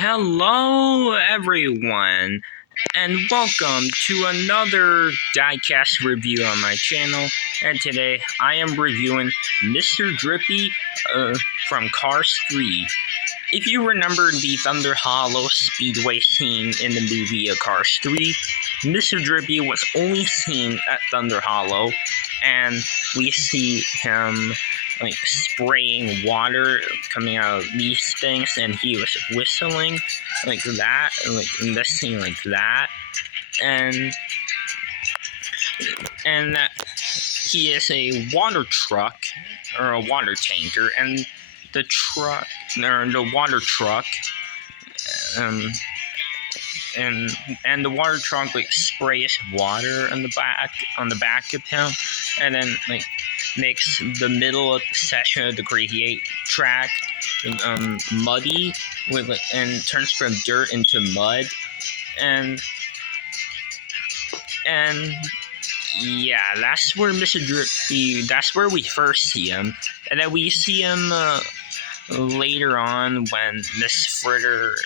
Hello, everyone, and welcome to another diecast review on my channel. And today I am reviewing Mr. Drippy from Cars 3. If you remember the Thunder Hollow Speedway scene in the movie Cars 3, Mr. Drippy was only seen at Thunder Hollow, and we see him spraying water coming out of these things, and he was whistling like that, in this scene like that, and that he is a water truck or a water tanker, and the water truck and the water truck sprays water on the back of him, and then makes the middle of the section of the Create track muddy and turns from dirt into mud, and yeah, that's where Mr. Drippy, that's where we first see him, and then we see him later on when Miss Fritter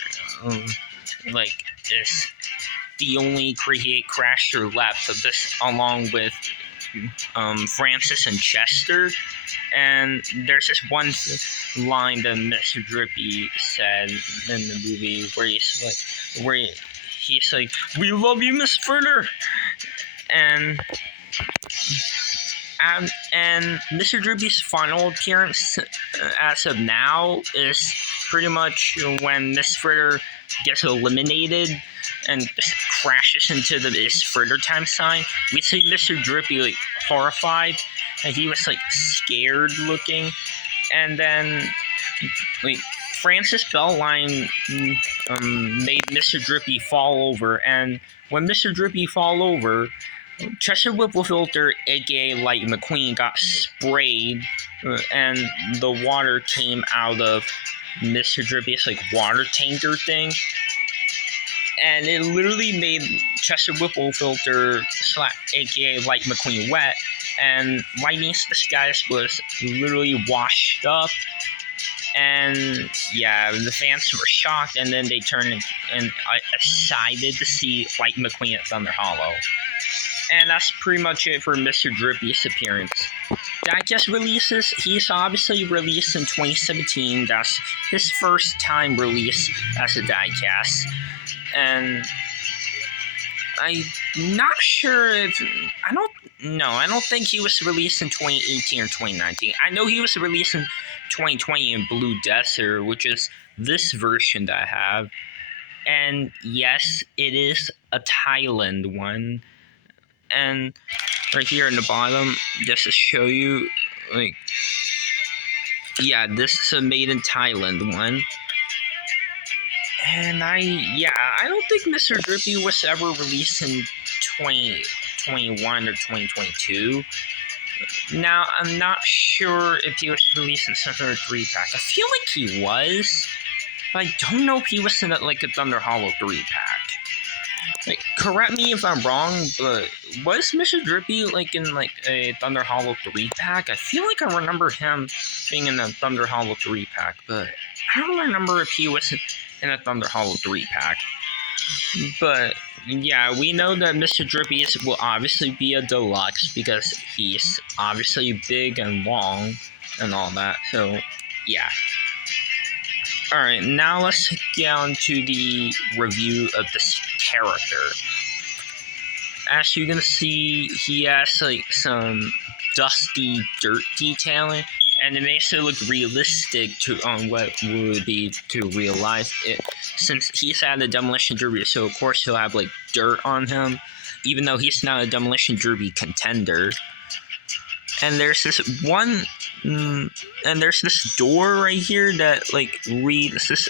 is the only Create crasher left of this, along with Francis and Chester. And there's this one line that Mr. Drippy said in the movie where he's like, "We love you, Miss Fritter," and Mr. Drippy's final appearance as of now is pretty much when Miss Fritter gets eliminated and crashes into the Miss Fritter time sign. We see Mr. Drippy horrified, and he was scared looking, and then Francis Belline made Mr. Drippy fall over, and when Mr. Drippy fall over, Chester Whipplefilter, aka Light McQueen, got sprayed, and the water came out of Mr. Drippy's water tanker thing, and it literally made Chester Whipplefilter, aka Light McQueen, wet, and Lightning's disguise was literally washed up. And yeah, the fans were shocked, and then they turned and excited to see Light McQueen at Thunder Hollow. And that's pretty much it for Mr. Drippy's appearance. Digest releases, he's obviously released in 2017. That's his first time release as a diecast. And I'm not sure if... I don't think he was released in 2018 or 2019. I know he was released in 2020 in Blue Desert, which is this version that I have. And yes, it is a Thailand one. And right here in the bottom, just to show you, yeah, this is a made in Thailand one. And I don't think Mr. Drippy was ever released in 2021 or 2022. Now, I'm not sure if he was released in some sort of 3-pack. I feel like he was, but I don't know if he was in a Thunder Hollow 3-pack. Correct me if I'm wrong, but was Mr. Drippy in a Thunder Hollow 3-pack? I feel like I remember him being in a Thunder Hollow 3-pack, but I don't remember if he was in a Thunder Hollow 3-pack. But yeah, we know that Mr. Drippy will obviously be a deluxe because he's obviously big and long and all that. So yeah. Alright, now let's get on to the review of this character. As you can see, he has some dusty dirt detailing, and it makes it look realistic on what would be to realize it, since he's at a Demolition Derby, so of course he'll have dirt on him, even though he's not a Demolition Derby contender. And there's this this door right here that reads this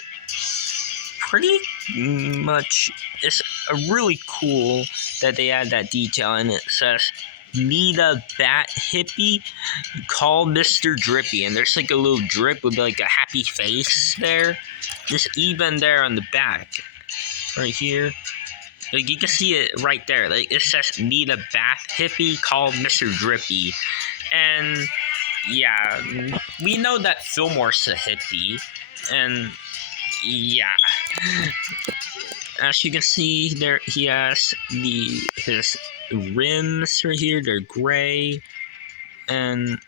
pretty much. It's really cool that they add that detail, and it says, "Meet a bat hippie, call Mr. Drippy," and there's a little drip with a happy face there. Just even there on the back, right here. You can see it right there. It says, "Meet a bat hippie, call Mr. Drippy." And yeah, we know that Fillmore's a hippie, and yeah. As you can see, there he has his rims right here. They're gray, and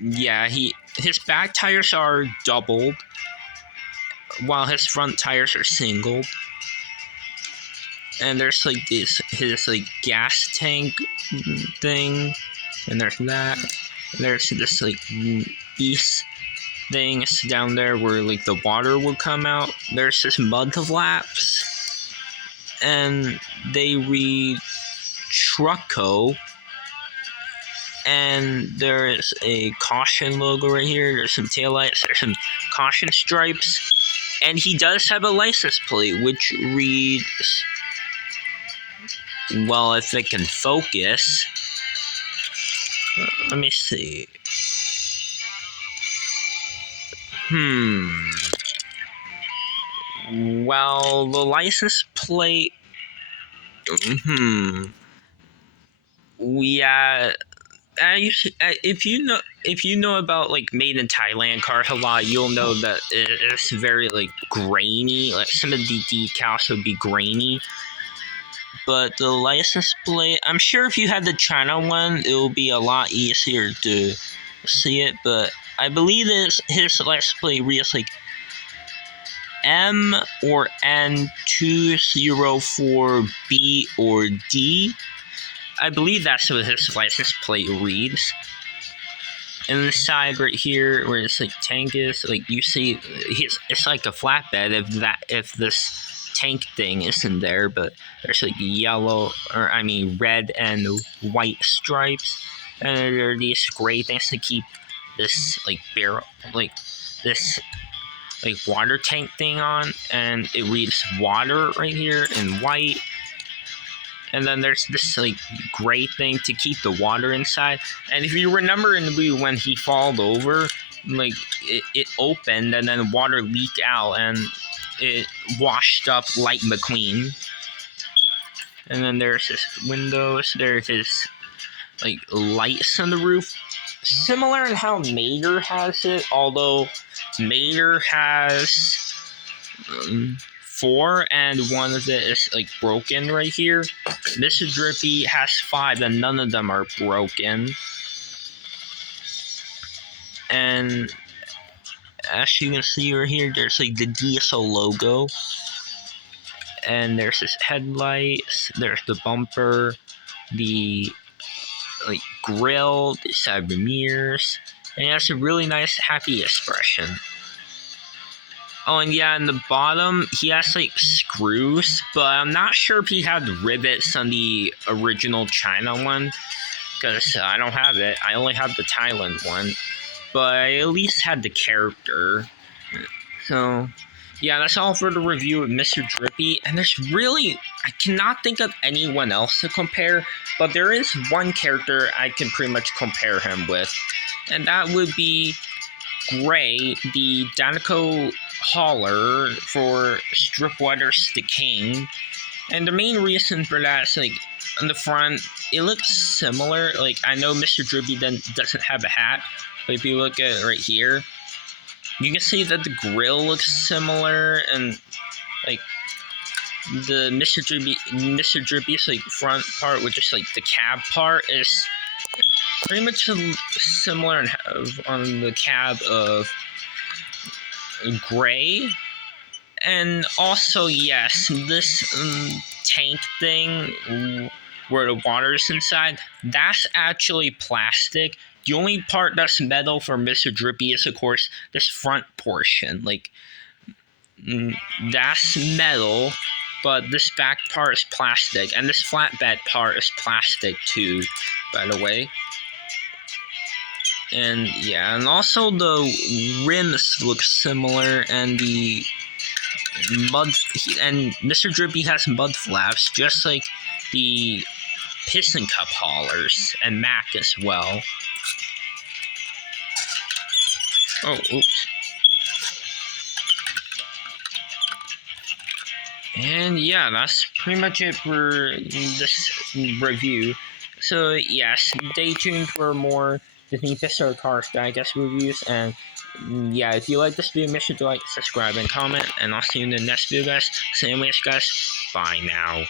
yeah, his back tires are doubled, while his front tires are singled. And there's like his like gas tank thing, and there's that. And there's this like east thing down there where like the water will come out. There's this mud flaps, and they read Trucko. And there is a caution logo right here. There's some taillights. There's some caution stripes. And he does have a license plate, which reads, well, if it can focus. Let me see. Well, the license plate. Yeah. If you know about like made in Thailand cars a lot, you'll know that it's very like grainy. Like some of the decals would be grainy, but the license plate, I'm sure if you had the China one, it will be a lot easier to see it. But I believe his license plate reads like M or N204B or D. I believe that's what his license plate reads. And the side right here where it's like tank is, like you see, it's like a flatbed if this tank thing isn't there, but there's like red and white stripes, and there are these gray things to keep this like barrel, like this like water tank thing on, and it reads water right here in white. And then there's this like gray thing to keep the water inside. And if you remember in the movie when he fell over, like it opened and then water leaked out and it washed up Light McQueen. And then there's his windows. There's his like lights on the roof, similar in how Mater has it. Although Mater has 4 and one of it is like broken right here. Mr. Drippy has 5 and none of them are broken. And as you can see right here, there's like the diesel logo, and there's his headlights, there's the bumper, the like grill, the side mirrors, and it has a really nice happy expression. Oh, and yeah, in the bottom, he has, like, screws, but I'm not sure if he had rivets on the original China one, because I don't have it. I only have the Thailand one, but I at least had the character. So, yeah, that's all for the review of Mr. Drippy, and I cannot think of anyone else to compare, but there is one character I can pretty much compare him with, and that would be Gray, the Danico hauler for Stripwaters the King. And the main reason for that is, like, on the front, it looks similar. Like, I know Mr. Drippy doesn't have a hat, but if you look at it right here, you can see that the grill looks similar, and like the Mr. Drippy's like front part, which is like the cab part, is pretty much similar on the cab of Gray. And also, yes, this tank thing where the water is inside, that's actually plastic. The only part that's metal for Mr. Drippy is, of course, this front portion. Like, that's metal, but this back part is plastic. And this flatbed part is plastic, too, by the way. And, yeah, and also the rims look similar, and the and Mr. Drippy has mud flaps, just like the piston cup haulers, and Mac as well. Oh, oops. And yeah, that's pretty much it for this review. So yeah, stay tuned for more Disney Pixar cars that I guess reviews. And yeah, if you like this video, make sure to like, subscribe, and comment. And I'll see you in the next video, guys. So anyways, guys, bye now.